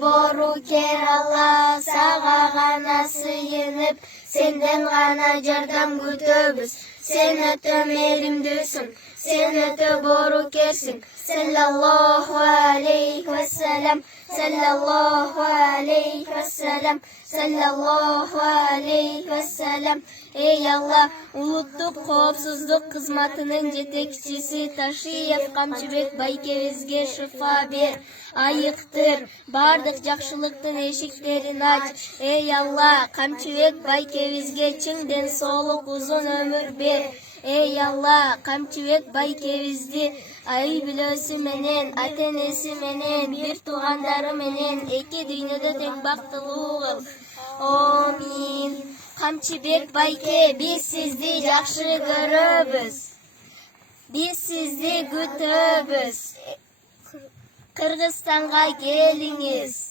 боруker Allah, sağa gana sıyınıp, senden gana jardam kütöbüz. Sen ötö merimdüsün, sen ötö borukersin. Sallallahu aleyhi ve sellem, sallallahu aleyhi ve sellem, sallallahu aleyhi ve sellem. Ey Allah, Uluttuk Koopsuzluk Kızmatı'nın jetekçisi Taşiyev Kamçıbek Baykevizge şifa ber, ayıktır, bardık jakşılıktın eşiklerini aç. Ey Allah, Kamçıbek Baykevizge çingden soğuk uzun ömür ber. Ey Allah, Kamçıbek Baykevizdi ay bilösü menen, atenesi menen, bir tuğandarı menen, eki dünyada tek baktılığı kıl. Amin. Kamçıbek Bayke, biz sizdi jakşı göröbüz. Biz sizdi kütöbüz. Kırgızstan'a geliniz.